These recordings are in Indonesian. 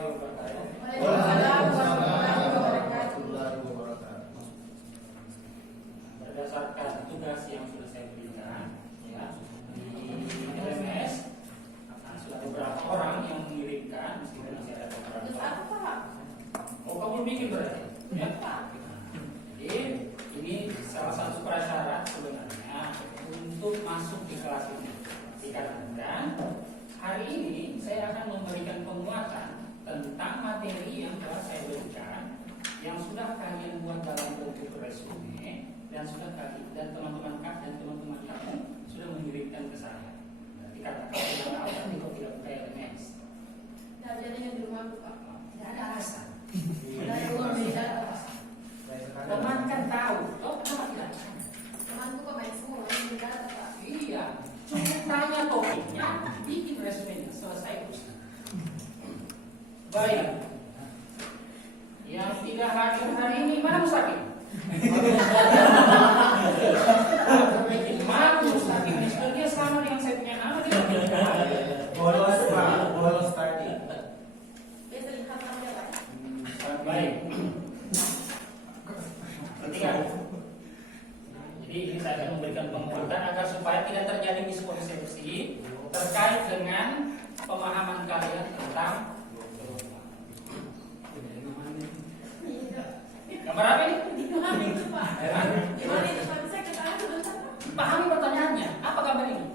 warahmatullahi wabarakatuh. Waalaikumsalam warahmatullahi wabarakatuh. Berdasarkan tugas yang sudah saya berikan, ya, di LMS, sudah beberapa orang yang mengirimkan, meskipun masih ada beberapa. Oh, kamu bikin berarti? Ya. Jadi ini salah satu prasyarat sebenarnya untuk masuk di kelas ini. Dikarenakan hari ini saya akan memberikan penguatan tentang materi yang telah saya berikan, yang sudah kalian buat dalam bentuk resume dan sudah dan teman-teman kamu sudah mengirimkan ke saya. Berarti kata kalau tidak tahu nanti kok tidak buka LMS. Dan jadinya di rumah buka. Tidak ada alasan. Dari rumah beda alasan. Teman kan tahu. Oh, kenapa tidak? Temanku kok main semua orang beda apa? Iya. Cukup tanya topiknya, bikin resumenya, selesai urusan. Baik. Yang tidak hadir hari ini mana Mustaqim? Mana Mustaqim? Sebenarnya sama dengan saya punya nama dia. Bolos Pak, bolos tadi. Biasa lihat namanya Pak. Baik. Perhatikan. Jadi ini saya akan memberikan penguatan agar supaya tidak terjadi miskonsepsi terkait dengan pemahaman kalian tentang gambar apa ini? Dipahami itu Pak. Gimana itu Pak? Saya ketanya sebentar Pak. Pahami pertanyaannya. Apa gambar ini?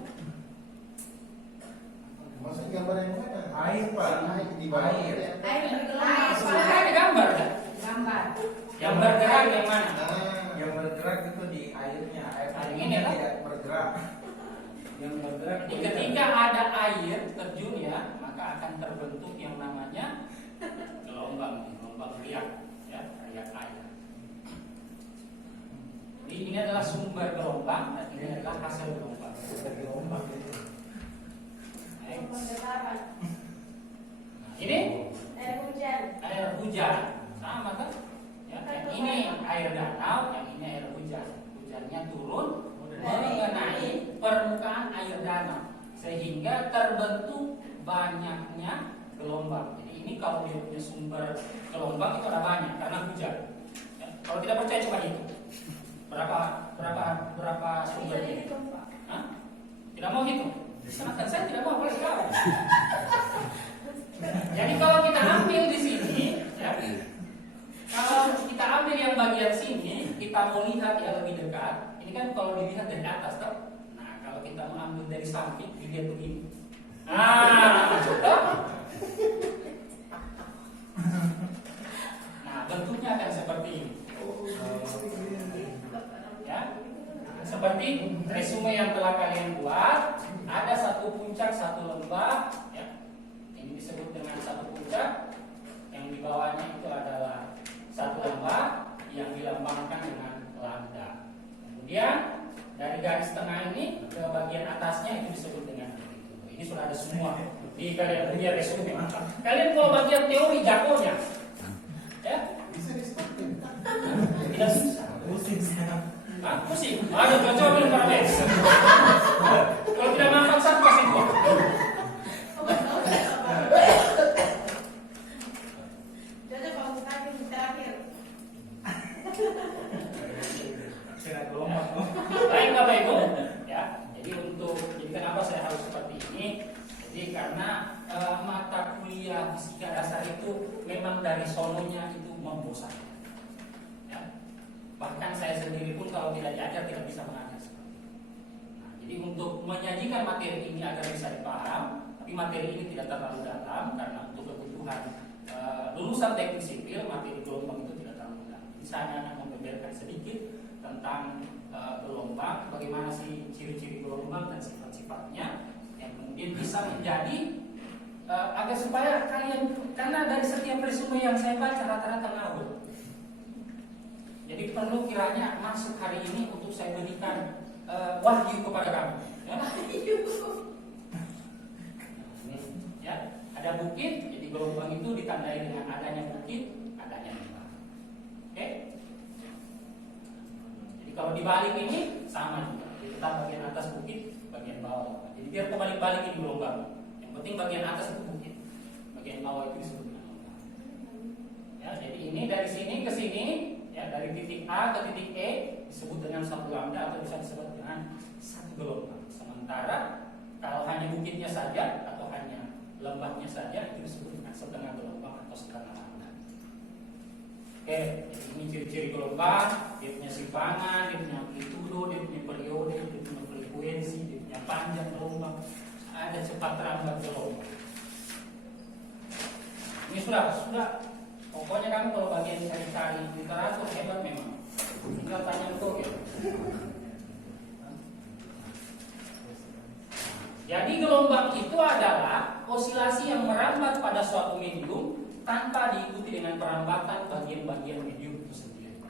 Maksudnya gambar yang mana? Air Pak, air di bawah. Air bergerak. Sebenarnya ada gambar kan? Gambar. Yang bergerak yang mana? Yang bergerak itu di airnya. Air Ini kan? tidak bergerak. Yang bergerak. Jadi ketika ada air terjun ya, maka akan terbentuk yang namanya gelombang riak, ya, riak air. Jadi ini adalah sumber gelombang dan ini adalah hasil gelombang. Gelombang. Baik. Penggetaran. Nah, ini Air hujan. air hujan, sama kan? Ya, yang ini air danau, yang ini air hujan. Hujannya turun mengenai permukaan air danau sehingga terbentuk banyaknya gelombang. Jadi ini kalau dia punya sumber gelombang itu ada banyak karena hujan. Ya, kalau tidak percaya coba hitung. Berapa sumber Bisa ini? dihitung Pak. Hah? Tidak mau hitung? Silahkan, saya tidak mau, boleh tahu. Jadi kalau kita ambil di sini, ya, kalau kita ambil yang bagian sini, kita mau lihat yang lebih dekat. Ini kan kalau dilihat dari atas, toh. Nah, kalau kita mau ambil dari samping, dilihat begini. Toh? Nah, bentuknya akan seperti ini. Ya, seperti resume yang telah kalian buat, ada satu puncak, satu lembah, ya. Ini disebut dengan satu puncak, yang di bawahnya itu adalah satu lembah yang dilambangkan dengan lambda. Kemudian dari garis tengah ini ke bagian atasnya itu disebut dengan itu. Ini sudah ada semua di kalian punya resume. Kalian kalau bagian teori jagonya, ya Bisa disebutin. tidak susah. Pusing sekarang. Ah, pusing. Aduh, coba minum Parabes. Kalau tidak makan satu kasih dua. Jadi kalau misalnya di terakhir. Saya gelombang. Baik Bapak Ibu, ya. Jadi kenapa saya harus seperti ini? Jadi karena mata kuliah fisika dasar itu memang dari sononya itu membosankan. Ya. Bahkan saya sendiri pun kalau tidak diajar tidak bisa mengajar seperti itu. Nah, jadi untuk menyajikan materi ini agar bisa dipaham, tapi materi ini tidak terlalu dalam karena untuk kebutuhan lulusan teknik sipil, materi gelombang itu tidak terlalu dalam. Jadi saya hanya akan membeberkan sedikit tentang gelombang, bagaimana sih ciri-ciri gelombang dan sifat-sifatnya yang kemudian bisa menjadi agar supaya kalian, karena dari setiap resume yang saya baca rata-rata ngawur. Jadi perlu kiranya masuk hari ini untuk saya berikan wahyu kepada kamu. Ya? Ya, ada bukit, jadi gelombang itu ditandai dengan adanya bukit, adanya lembah. Oke? Jadi kalau dibalik ini sama juga. Jadi kita bagian atas bukit, bagian bawah. Jadi biar kebalik-balik ini gelombang. Yang penting bagian atas itu bukit, bagian bawah itu disebut dengan lembah. A ke titik E disebut dengan satu lambda atau bisa disebut dengan satu gelombang. Sementara kalau hanya bukitnya saja atau hanya lembahnya saja itu disebut dengan setengah gelombang atau setengah lambda. Oke, ini ciri-ciri gelombang, dia punya simpangan, dia punya amplitudo, dia punya periode, dia punya frekuensi, dia punya panjang gelombang, ada cepat lambat gelombang. Ini sudah. Pokoknya kamu kalau bagian cari-cari literatur hebat memang. Tinggal tanya Google. Jadi gelombang itu adalah osilasi yang merambat pada suatu medium tanpa diikuti dengan perambatan bagian-bagian medium itu sendiri.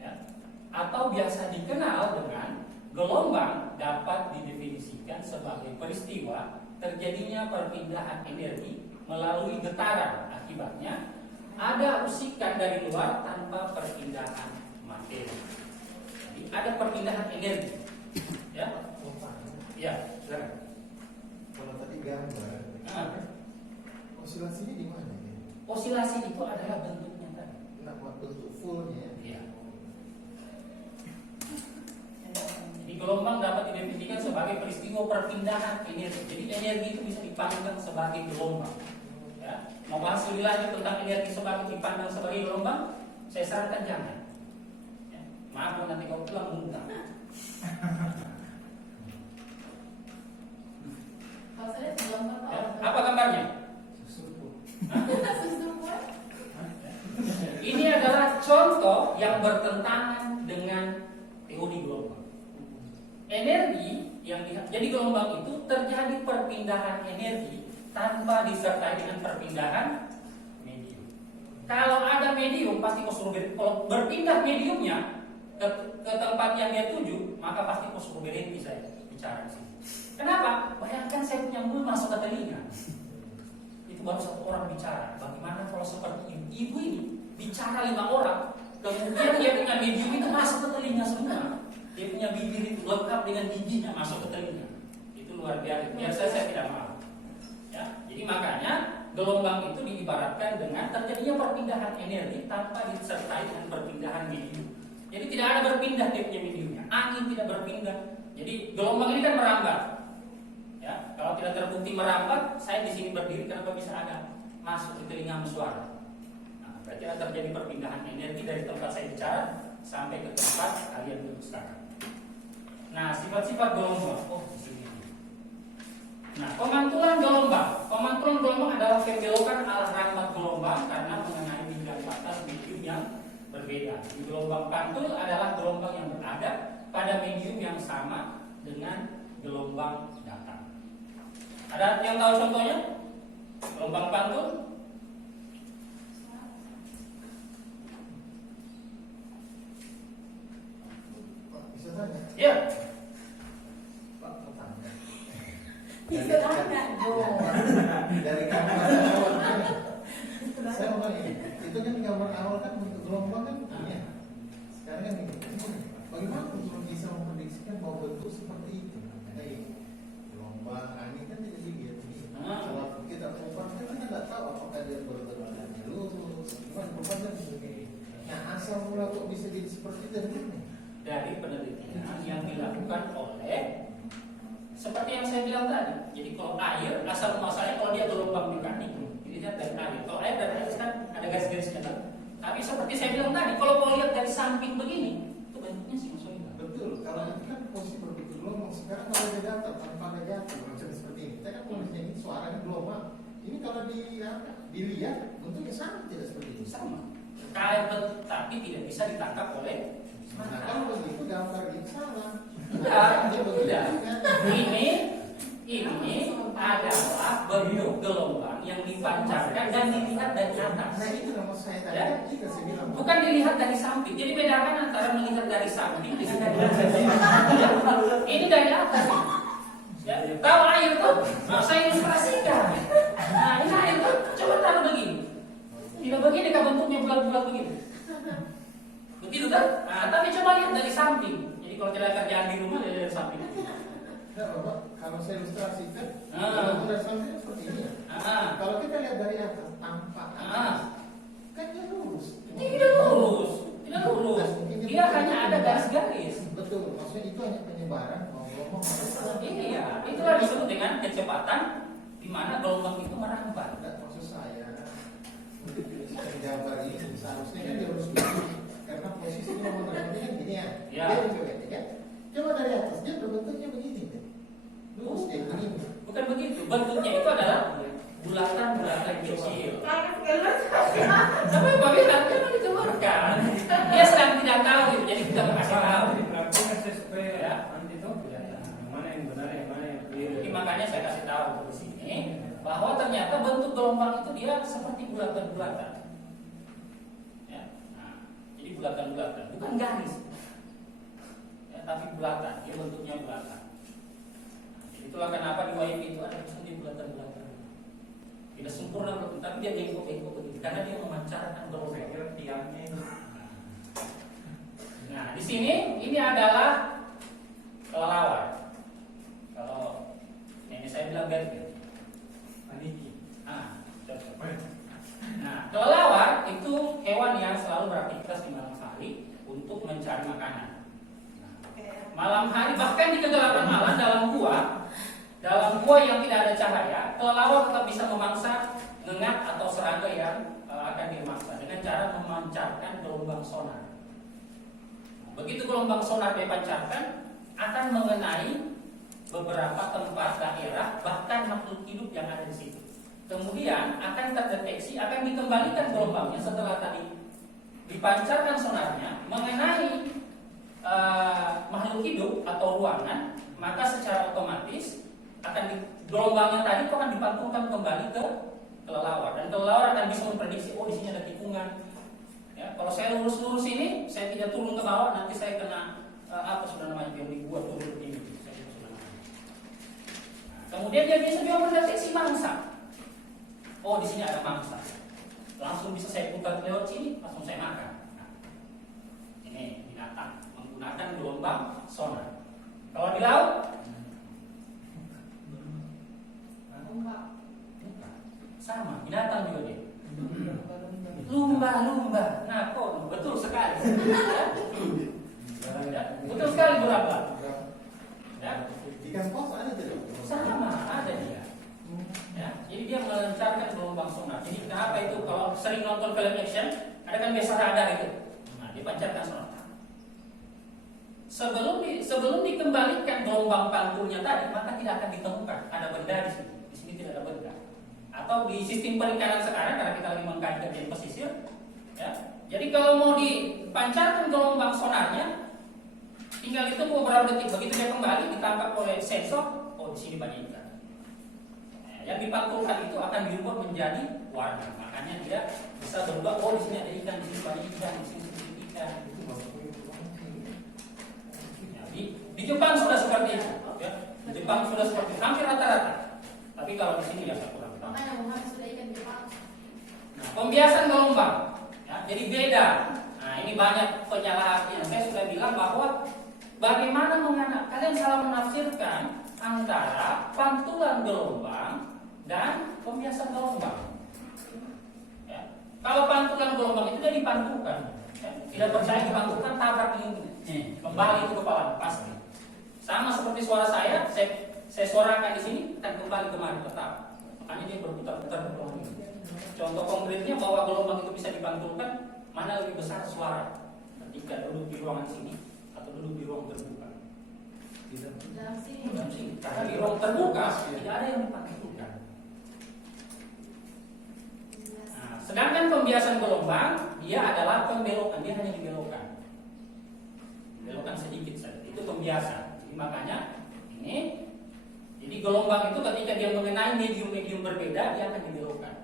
Ya. Atau biasa dikenal dengan gelombang dapat didefinisikan sebagai peristiwa terjadinya perpindahan energi melalui getaran. Akibatnya ada usikan dari luar tanpa perpindahan materi. Jadi ada perpindahan energi. Ya, ya, silakan. Kalau tadi gambar, osilasinya di mana? Ya? Osilasi itu adalah bentuknya tadi. Bentuk fullnya. Ya. Jadi gelombang dapat didefinisikan sebagai peristiwa perpindahan energi. Jadi energi itu bisa dipandang sebagai gelombang. Ya. Mau bahas lebih lanjut tentang energi sebagai dipandang sebagai gelombang, saya sarankan jangan. Ya. Maaf nanti kau pulang muntah. Kalau saya gelombang Ya. Apa gambarnya? Ini adalah contoh yang bertentangan dengan teori gelombang. Energi yang jadi gelombang itu terjadi perpindahan energi tanpa disertai dengan perpindahan medium. Kalau ada medium pasti kosmogenitik. Kalau berpindah mediumnya ke tempat yang dia tuju, maka pasti kosmogenitik saya bicara di sini. Kenapa? Bayangkan saya punya mulut masuk ke telinga. Itu baru satu orang bicara. Bagaimana kalau seperti ini? Ibu ini bicara 5 orang, kemudian dia punya medium itu masuk ke telinga semua. Dia punya bibir itu lengkap dengan giginya masuk ke telinga. Itu luar biasa. Biasa saya tidak mau. Ya, jadi makanya gelombang itu diibaratkan dengan terjadinya perpindahan energi tanpa disertai dengan perpindahan medium. Jadi tidak ada berpindah dia punya mediumnya. Angin tidak berpindah. Jadi gelombang ini kan merambat. Ya, kalau tidak terbukti merambat, saya di sini berdiri kenapa bisa ada masuk ke telinga suara? Nah, berarti ada terjadi perpindahan energi dari tempat saya bicara sampai ke tempat kalian duduk sekarang. Nah, sifat-sifat gelombang. Oh, di sini. Nah, pemantulan gelombang. Pemantulan gelombang adalah pembelokan arah rambat gelombang karena mengenai bidang batas medium yang berbeda. Di gelombang pantul adalah gelombang yang berada pada medium yang sama dengan gelombang datar. Ada yang tahu contohnya? Gelombang pantul? Pak, bisa tanya? Ya. Pak, mau tanya. Bisa tanya. Dari gambar awal kan, saya mau tanya, itu kan gambar awal kan bentuk gelombang kan punya. Sekarang kan ini, bagaimana untuk bisa memprediksikan bahwa bentuk seperti itu? Gelombang angin kan tidak dilihat. Kalau kita perubahan kan kita tidak tahu apakah dia bergerak lurus, gimana perubahan kan begini. Nah, asal mula kok bisa jadi seperti itu dari mana? Dari penelitian yang dilakukan oleh seperti yang saya bilang tadi. Jadi kalau air asal muasalnya kalau dia gelombang mekanik dilihat dari air. Kalau air dari air kan ada garis-garisnya kan. Tapi seperti saya bilang tadi, kalau kau lihat dari samping begini, itu bentuknya sinusoidal. Betul, kalau itu kan posisi berbentuk gelombang. Sekarang kalau ada datar tanpa ada jatuh macam seperti ini, kita kan tulisnya ini suaranya gelombang. Ini kalau dilihat bentuknya sama tidak seperti ini. Sama. Kayak tapi tidak bisa ditangkap oleh Nah, kalau begitu gambar ini salah. Tidak. Ini adalah bentuk gelombang yang dipancarkan dan dilihat dari atas. Nah, itu nama saya tadi. Ya. Jika saya bilang Bukan dilihat dari samping. Jadi bedakan antara melihat dari samping dengan dari atas. Ini dari atas. Ya. Tahu air tuh? Nah, saya ilustrasikan. Nah, ini air tuh coba taruh begini. Tidak begini kan bentuknya bulat-bulat begini. Begitu kan? Nah, tapi coba lihat dari samping. Jadi kalau kita kerjaan di rumah dari samping. enggak, Bapak, kalau saya ilustrasikan, Ah. kalau dari samping seperti ini. Kalau kita lihat dari atas, tampak atas, kan dia lurus. Tidak lurus. Tidak gelombang. Iya, itulah disebut dengan kecepatan di mana gelombang itu merambat. Tidak, maksud saya mendefinisikan gambar ini seharusnya kan dia harus begini, karena posisi gelombang tersebut kan gini ya. Ya. Dia coba ya kan? Coba dari atas dia berbentuknya begini kan? Lurus kayak begini. Bukan begitu, bentuknya itu adalah bulatan-bulatan kecil. Tapi bagaimana dia mau dikeluarkan? Dia sedang tidak tahu, jadi kita kasih tahu. Ya. Mana yang benar, yang mana yang keliru. Jadi makanya saya kasih tahu di sini bahwa ternyata bentuk gelombang itu dia seperti bulatan-bulatan. Ya. Nah, jadi bulatan-bulatan, bukan garis. Ya, tapi bulatan, dia bentuknya bulatan. Nah, itulah kenapa di WiFi itu ada tulisan di bulatan-bulatan. Tidak sempurna, tapi dia bengkok-bengkok begitu karena dia memancarkan gelombang. Tiangnya itu. Nah, di sini ini adalah kelelawar. Kalau ini saya bilang ganti. Aniki. Nah, kelelawar itu hewan yang selalu beraktivitas di malam hari untuk mencari makanan. Malam hari bahkan di kegelapan malam dalam gua yang tidak ada cahaya, kelelawar tetap bisa memangsa ngengat atau serangga yang akan dimangsa dengan cara memancarkan gelombang sonar. Begitu gelombang sonar dipancarkan akan mengenai beberapa tempat daerah bahkan makhluk hidup yang ada di situ. Kemudian akan terdeteksi, akan dikembalikan gelombangnya setelah tadi dipancarkan sonarnya mengenai makhluk hidup atau ruangan, maka secara otomatis gelombangnya tadi itu akan dipantulkan kembali ke kelelawar dan kelelawar akan bisa memprediksi, oh di sini ada tikungan. Ya, kalau saya lurus-lurus ini, saya tidak turun ke bawah, nanti saya kena apa sudah namanya yang dibuat turun ini. Kemudian dia bisa juga mendeteksi mangsa. Oh di sini ada mangsa, langsung bisa saya putar lewat sini, langsung saya makan. Nah, ini binatang menggunakan gelombang sonar. Kalau di laut, sama binatang juga dia. Lumba. Nah, kok betul sekali. Ya, betul sekali berapa? Ya. Ikan paus ada tidak? Sama, ada dia. Ya, jadi dia melancarkan gelombang sonar. Jadi kenapa itu kalau sering nonton film action, ada kan biasa radar itu. Nah, dipancarkan sonar. Sebelum dikembalikan gelombang pantulnya tadi, maka tidak akan ditemukan ada benda di sini. Di sini tidak ada benda. Atau di sistem perikanan sekarang karena kita lagi mengkaji kajian pesisir, ya. Jadi kalau mau dipancarkan gelombang sonarnya, tinggal itu beberapa detik. Begitu dia kembali ditangkap oleh sensor, oh di sini banyak ikan. Nah, yang dipantulkan itu akan dirubah menjadi warna. Makanya dia bisa berubah. Oh di sini ada ikan, di sini banyak ikan, di sini sedikit ikan. Ya, di Jepang sudah seperti itu. Ya. Di Jepang sudah seperti itu, hampir rata-rata. Tapi kalau di sini ya kurang. Makanya Muhammad sudah ikan Jepang. Nah, pembiasan gelombang, ya, jadi beda. Nah, ini banyak penyalahan. Saya sudah bilang bahwa bagaimana kalian salah menafsirkan antara pantulan gelombang dan pembiasan gelombang. Ya. Kalau pantulan gelombang itu dia dipantulkan, ya. Tidak percaya dipantulkan, tabrak ini, kembali itu kepala pasti. Sama seperti suara saya suarakan di sini dan kembali kemari tetap. Makanya dia berputar-putar ke ruang ini. Contoh konkretnya bahwa gelombang itu bisa dipantulkan, mana lebih besar suara ketika duduk di ruangan sini atau duduk di ruang terbuka. Dalam sini. Dalam sini. Karena di ruang terbuka tidak ada yang dipantulkan. Nah, sedangkan pembiasan gelombang dia adalah pembelokan, dia hanya dibelokkan. Dibelokkan sedikit saja. Itu pembiasan. Jadi makanya ini. Jadi gelombang itu ketika dia mengenai medium-medium berbeda, dia akan dibelokkan.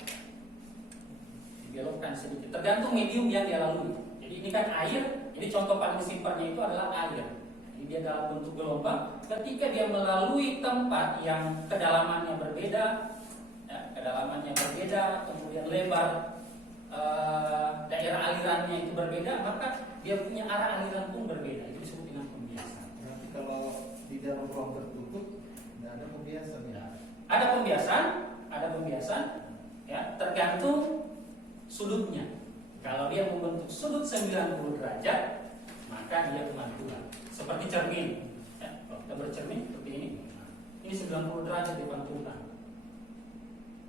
Dibelokkan sedikit, tergantung medium yang dia lalui. Jadi ini kan air, jadi contoh paling simpelnya itu adalah air. Jadi dia dalam bentuk gelombang, ketika dia melalui tempat yang kedalamannya berbeda, ya, kemudian lebar daerah alirannya itu berbeda, maka dia punya arah aliran pun berbeda. Itu disebut dengan pembiasan. Nanti kalau di dalam ruang tertutup ada pembiasan ya. Ada pembiasan, ya, tergantung sudutnya. Kalau dia membentuk sudut 90 derajat, maka dia pemantulan. Seperti cermin. Ya, kalau kita bercermin seperti ini. Ini 90 derajat di pantulan.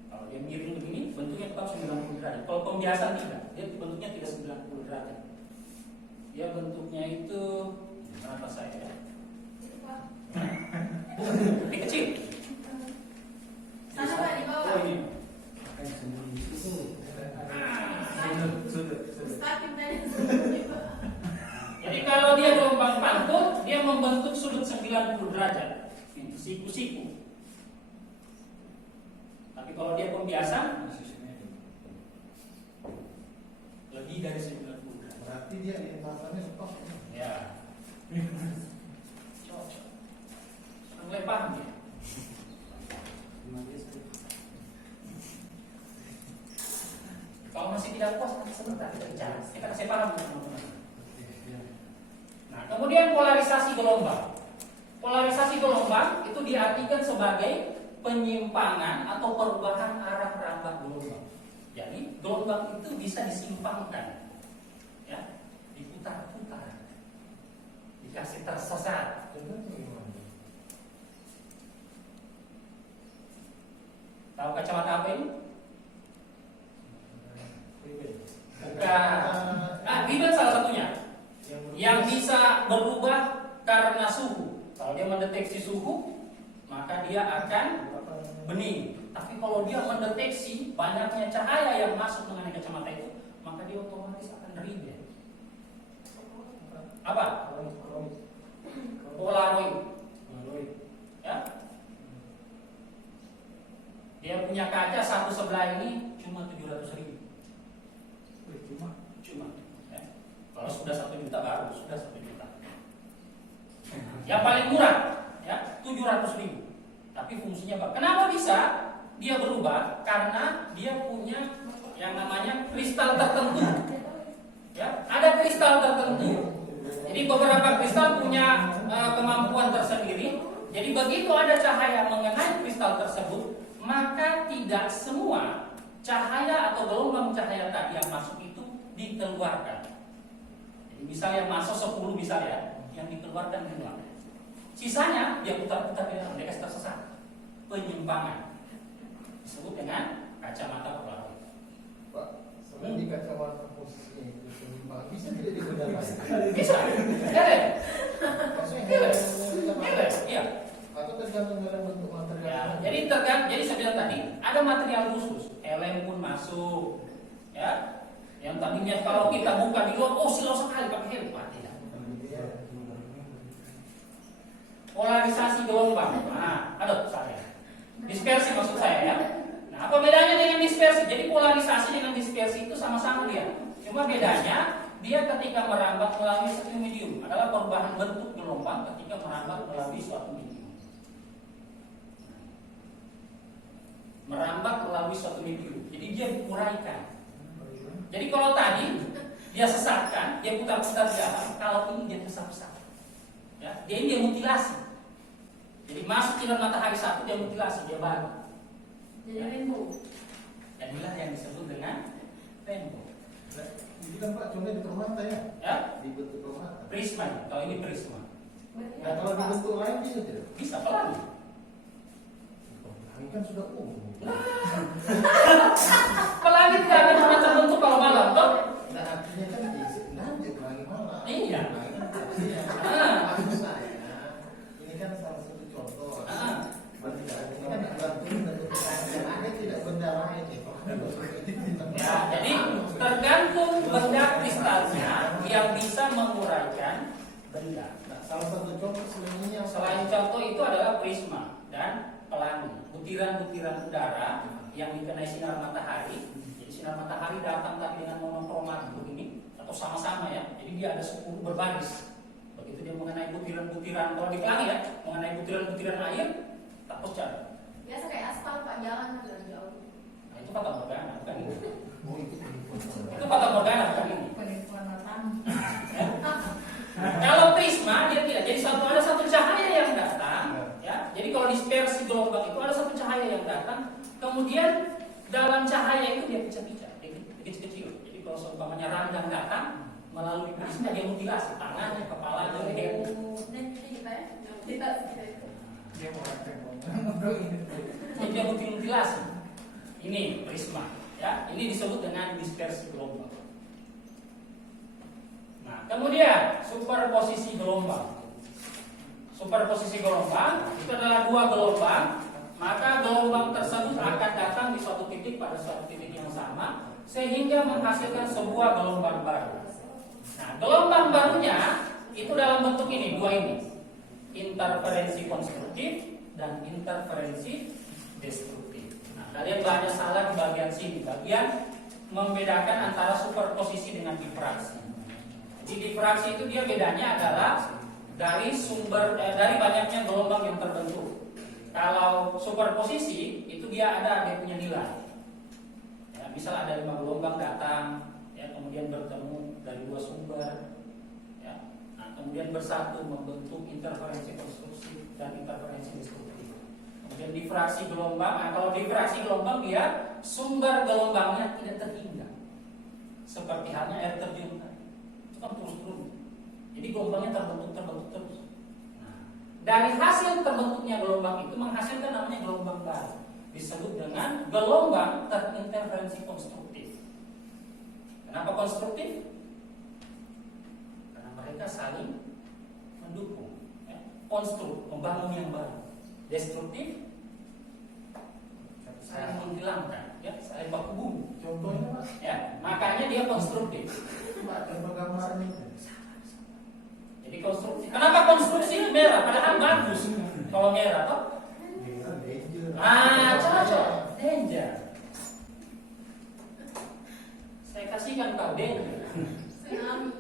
Kalau dia miring begini, bentuknya tetap 90 derajat. Kalau pembiasan tidak, dia bentuknya tidak 90 derajat. Dia bentuknya itu berapa saya ya? Ini kecil. Sana Pak, di bawah. Oh ini. Mustaqim tadi. Jadi kalau dia gelombang pantul, dia membentuk sudut 90 derajat. Ini siku-siku. Tapi kalau dia pembiasan, lebih dari 90 derajat. Berarti dia lintasannya stop. Ya. Mulai paham ya? Kalau masih tidak puas, nanti sebentar kita bicara. Kita kasih paham ya, teman-teman. Nah, kemudian polarisasi gelombang. Polarisasi gelombang itu diartikan sebagai penyimpangan atau perubahan arah rambak gelombang. Jadi gelombang itu bisa disimpangkan, ya, diputar-putar, dikasih tersesat. Tahu kacamata apa ini? Bukan. Nah, Bibel salah satunya yang bisa berubah karena suhu. Kalau dia mendeteksi suhu, maka dia akan bening. Tapi kalau dia mendeteksi banyaknya cahaya yang masuk mengenai kacamata itu, maka dia otomatis akan rebel. Apa? Polaroid. Ya. Dia punya kaca satu sebelah ini cuma 700.000. Cuma. Ya. Kalau sudah 1 juta baru sudah 1 juta. Yang paling murah ya 700.000. Tapi fungsinya apa? Kenapa bisa dia berubah? Karena dia punya yang namanya kristal tertentu. Ya, ada kristal tertentu. Jadi beberapa kristal punya kemampuan tersendiri. Jadi begitu ada cahaya mengenai kristal tersebut, maka tidak semua cahaya atau gelombang cahaya tadi yang masuk itu dikeluarkan. Jadi misalnya masuk 10 misalnya, yang dikeluarkan keluar. Sisanya dia putar-putar di dalam, dia kasih tersesat. Penyimpangan disebut dengan kacamata polaroid. Pak, selain di kacamata posisinya itu penyimpangan, bisa tidak dibedah lagi? Bisa, boleh. Maksudnya Boleh, iya. atau tergantung dari bentuk material. Ya, jadi jadi saya bilang tadi ada material khusus, helm pun masuk, ya. Yang tadinya kalau kita buka di luar, oh silau sekali pakai helm, mati ya. Polarisasi gelombang, nah, aduh saya, dispersi maksud saya ya. Nah, apa bedanya dengan dispersi? Jadi polarisasi dengan dispersi itu sama-sama dia, cuma bedanya dia ketika merambat melalui satu medium adalah perubahan bentuk gelombang ketika merambat melalui suatu medium. Merambat melalui suatu medium, jadi dia diuraikan. Jadi kalau tadi dia sesatkan, dia putar-putar di atas, kalau ini dia pesat-pesat. Ya, dia mutilasi. Jadi masuk sinar matahari satu dia mutilasi, dia bagi. Jadi rainbow. Dan inilah yang disebut dengan rainbow. Ini kan Pak, contohnya di permata ya? Ya, Di bentuk permata. prisma. Kalau ini prisma, Nah, kalau di bentuk lain bisa tidak? bisa pelangi. Ini kan sudah umum. Pelangi tidak akan pernah terbentuk kalau malam, toh? Nah, artinya kan bisa nanti pelangi malam. Iya. Pelangi kan artinya. Ah. Maksud saya, ini kan salah satu contoh. Ah. Berarti ini kan bantuan dari yang ada tidak benda lain. Ya, jadi tergantung benda kristalnya yang bisa menguraikan benda. Nah, salah satu contoh selain ini yang Selain contoh itu adalah prisma dan pelangi, butiran-butiran udara yang dikenai sinar matahari. Jadi sinar matahari datang tadi dengan monokromat begini atau sama-sama ya. Jadi dia ada 10 berbaris. Begitu dia mengenai butiran-butiran, kalau di pelangi ya, mengenai butiran-butiran air tak pecah. Biasa kayak aspal Pak, jalan kan dari jauh. Nah, itu fata morgana bukan ini. oh, itu Itu fata morgana bukan ini. Penipuan mata. Kalau prisma dia tidak. Jadi ada satu cahaya yang datang, ya. Jadi kalau dispersi gelombang itu ada satu cahaya yang datang, kemudian dalam cahaya itu dia pecah-pecah, dia kecil-kecil. Jadi kalau seumpamanya randang datang melalui prisma dia mutilasi tangannya, kepalanya, lehernya. Dan kita ya. Dia mau ngecek Jadi dia mutilasi. Ini prisma, ya. Ini disebut dengan dispersi gelombang. Nah, kemudian superposisi gelombang. Superposisi gelombang itu adalah dua gelombang, maka gelombang tersebut akan datang di suatu titik pada suatu titik yang sama sehingga menghasilkan sebuah gelombang baru. Nah, gelombang barunya itu dalam bentuk ini, dua ini. Interferensi konstruktif dan interferensi destruktif. Nah, kalian banyak salah di bagian sini, bagian membedakan antara superposisi dengan difraksi. Jadi difraksi itu dia bedanya adalah dari dari banyaknya gelombang yang terbentuk. Kalau superposisi itu dia punya nilai. Ya, misal ada 5 gelombang datang, ya, kemudian bertemu dari dua sumber, ya. Nah, kemudian bersatu membentuk interferensi konstruktif dan interferensi destruktif. Kemudian difraksi gelombang, nah, kalau difraksi gelombang dia sumber gelombangnya tidak terhingga, seperti halnya air terjun, itu kan terus-terus. Jadi gelombangnya terbentuk terus. Nah, dari hasil terbentuknya gelombang itu menghasilkan namanya gelombang baru, disebut dengan gelombang terinterferensi konstruktif. Kenapa konstruktif? Karena mereka saling mendukung, ya. Konstruk, membangun yang baru. Destruktif, saling menghilangkan, ya, saling baku bumi. Contohnya Pak, Ya, makanya dia konstruktif. Pak, coba gambarnya. Jadi konstruksi. Kenapa konstruksi merah? Padahal bagus kalau merah, toh? Danger. Cocok. Danger. Saya kasihkan kau danger.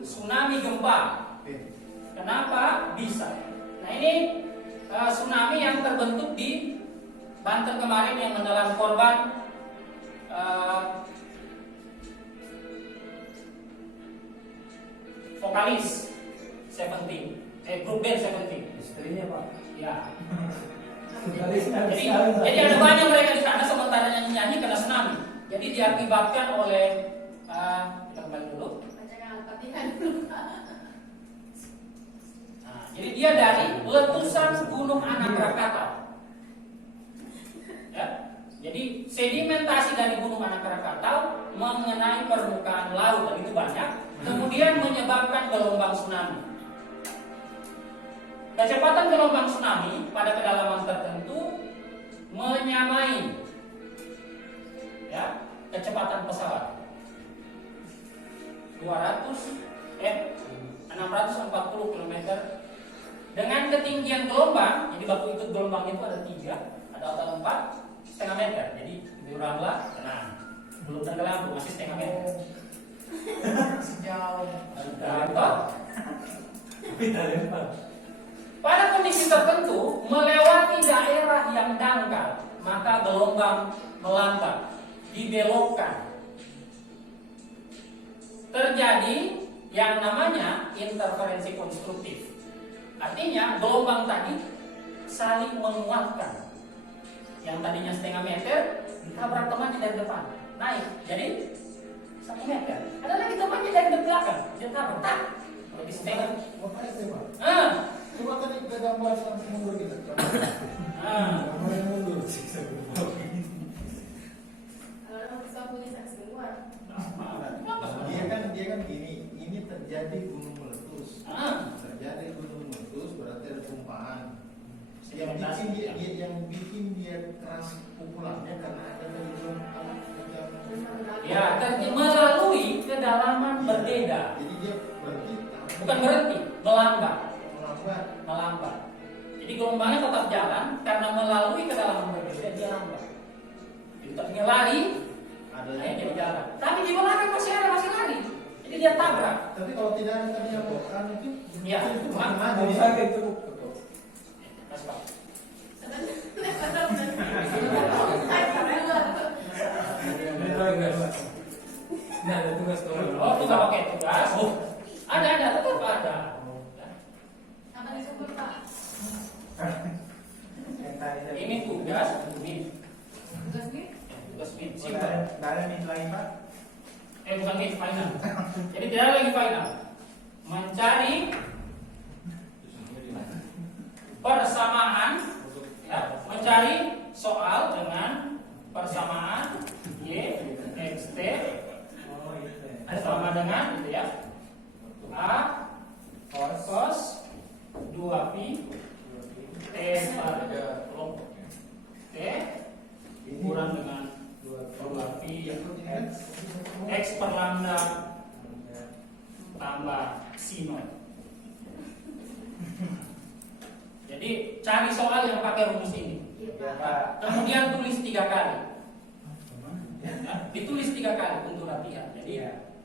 Tsunami gempa. Kenapa bisa? Nah, ini tsunami yang terbentuk di Banten kemarin yang menelan korban vokalis Seventeen, grup band Seventeen. istrinya Pak. Ya. Vokalisnya Jadi ada banyak mereka di sana sementara nyanyi kena tsunami. Jadi diakibatkan oleh kita kembali dulu. Nah, jadi dia dari letusan Gunung Anak Krakatau. Ya. Jadi sedimentasi dari Gunung Anak Krakatau mengenai permukaan laut dan itu banyak, kemudian menyebabkan gelombang tsunami. Kecepatan gelombang tsunami pada kedalaman tertentu menyamai, ya, kecepatan pesawat 640 km dengan ketinggian gelombang. Jadi baku ikut gelombang itu ada 3, ada otot 4,5 meter. Jadi diuranglah, tenang, belum tenggelam, masih setengah meter. Sejauh. Pada kondisi tertentu melewati daerah yang dangkal, maka gelombang melambat, dibelokkan. Terjadi yang namanya interferensi konstruktif. Artinya gelombang tadi saling menguatkan. Yang tadinya setengah meter ditabrak temannya dari depan, naik jadi 1 meter. Ada lagi temannya dari belakang, dia tabrak, jadi setengah. Makanya sih Pak. Coba tadi kita gambar langsung mundur kita. Gambar yang mundur. Dia kan gini, ini terjadi gunung meletus. Terjadi gunung meletus berarti ada tumpahan. Yang bikin dia keras pukulannya karena ada gelombang Ya, melalui kedalaman berbeda. Jadi dia berhenti. Bukan berhenti, melambat. Melambat. Jadi gelombangnya tetap jalan karena melalui kedalaman berbeda dia lambat. Jadi tadinya lari, Adanya dia jalan. Tapi di belakang masih lari. Jadi dia tabrak. Tapi kalau tidak ada tadi yang bukan itu, Ya, itu mak- maju Bisa dia. gitu. Kasih Pak. Nah, ada tugas kalau. Oh, itu nggak pakai tugas. Ada, tetap ada. Ini tugas, ini tugas mid. Simple. Ada nih lagi Pak. Bukan mid, final. Jadi tidak ada lagi final. Mencari persamaan, ya, mencari soal dengan persamaan y x t Oh, itu. sama dengan gitu ya a cos 2pi t per kelompok t kurang dengan 2pi x per lambda tambah sin. Jadi cari soal yang pakai rumus ini. Kemudian tulis 3 kali. Ya, ditulis 3 kali untuk latihan. Jadi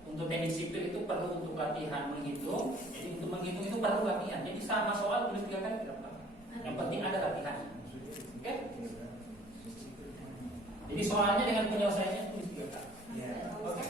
untuk teknik sipil itu perlu untuk latihan menghitung. Jadi untuk menghitung itu perlu latihan. Jadi sama soal tulis 3 kali tidak apa-apa. Yang penting ada latihan. Oke? Jadi soalnya dengan penyelesaiannya tulis 3 kali. Ya. Oke.